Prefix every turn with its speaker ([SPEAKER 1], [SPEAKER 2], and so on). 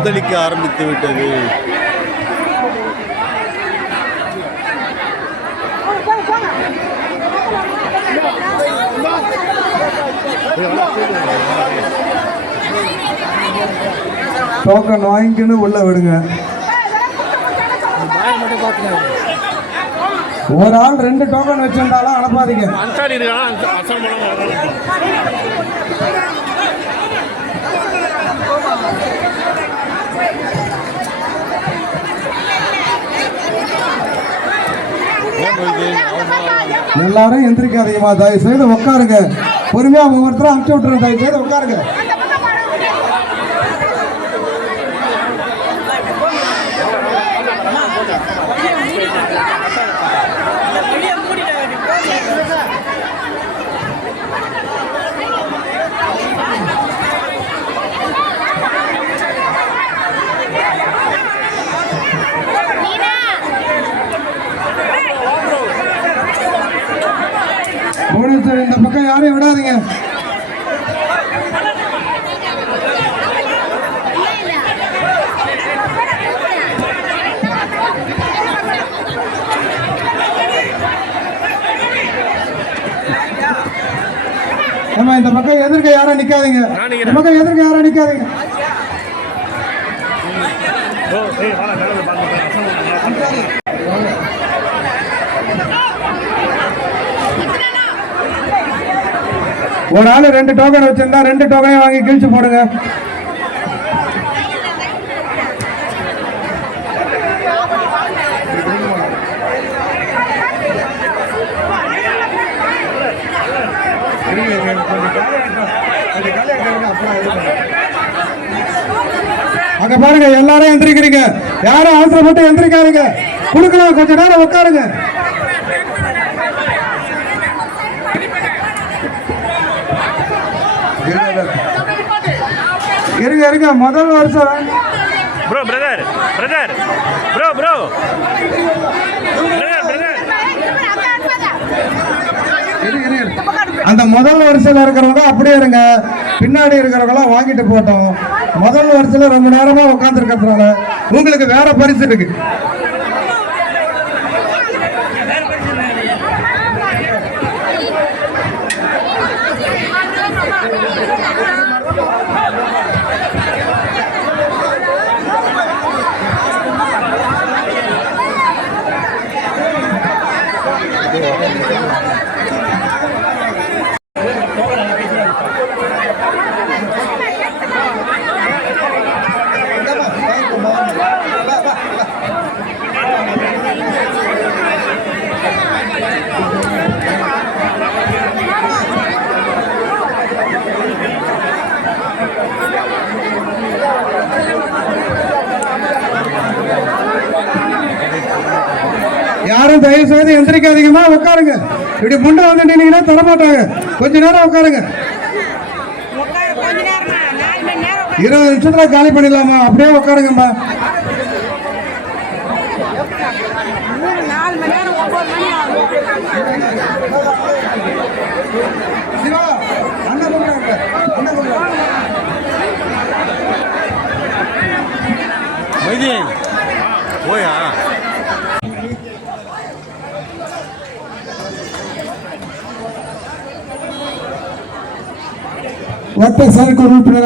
[SPEAKER 1] எந்திரிக்க ஆரம்பித்து விட்டது.
[SPEAKER 2] டோக்கன் வாங்கிக்கின்னு உள்ள விடுங்க. ஒரு ஆள் ரெண்டு டோக்கன் வச்சிருந்தாலும் அனுப்பாதீங்க. எல்லாரும் எந்திரிக்காதீங்கம்மா தயவு செய்து உட்காருங்க. பொறுமையா ஒவ்வொருத்தரும் அனுப்பிச்சு விட்டுருங்க. தயவு செய்து உட்காருங்க. புவனேஸ்வர் இந்த பக்கம் யாரையும் விடாதீங்க. ஏம்மா இந்த பக்கம் எதிர்க்க யாரும் நிக்காதீங்க. இந்த பக்கம் எதிர்க்க யாரும் நிக்காதீங்க.
[SPEAKER 3] ஓ ஏய் வாடா மேலே பாருங்க.
[SPEAKER 2] ஒரு ஆளு ரெண்டு டோக்கன் வச்சிருந்தா ரெண்டு டோக்கனையும் வாங்கி கிழிச்சு போடுங்க. அங்க பாருங்க எல்லாரும் எந்திரிக்கிறீங்க. யாரும் அவசரப்பட்டு எந்திரிக்காதீங்க. குடுக்கலாம் கொஞ்ச நேரம் உட்காருங்க. இருங்க இருங்க. முதல் வருஷம்.
[SPEAKER 3] Bro brother brother bro bro.
[SPEAKER 2] அந்த முதல் வரிசையில் இருக்கிறவங்க அப்படியே இருங்க. பின்னாடி இருக்கிறவங்களாம் வாங்கிட்டு போட்டோம். முதல் வரிசையில் ரொம்ப நேரமா உட்காந்துருக்கிறதுனால உங்களுக்கு வேற பரிசு இருக்கு. யாரும் தயவு செய்து எந்திரிக்காதீங்கம்மா உட்காருங்க. இப்படி முண்டை வந்துட்டீங்கன்னா தரமாட்டாங்க. கொஞ்ச நேரம் உட்காருங்க. இருபது நிமிஷத்துல காலி பண்ணிடலாமா? அப்படியே உட்காருங்கம்மா. சிவா அண்ணன் கூப்பிடுறாங்க அண்ணன் கூப்பிடுறாங்க
[SPEAKER 1] போயா?
[SPEAKER 2] ಒಟ್ಟ ಸರಕು ರೂಪಿನ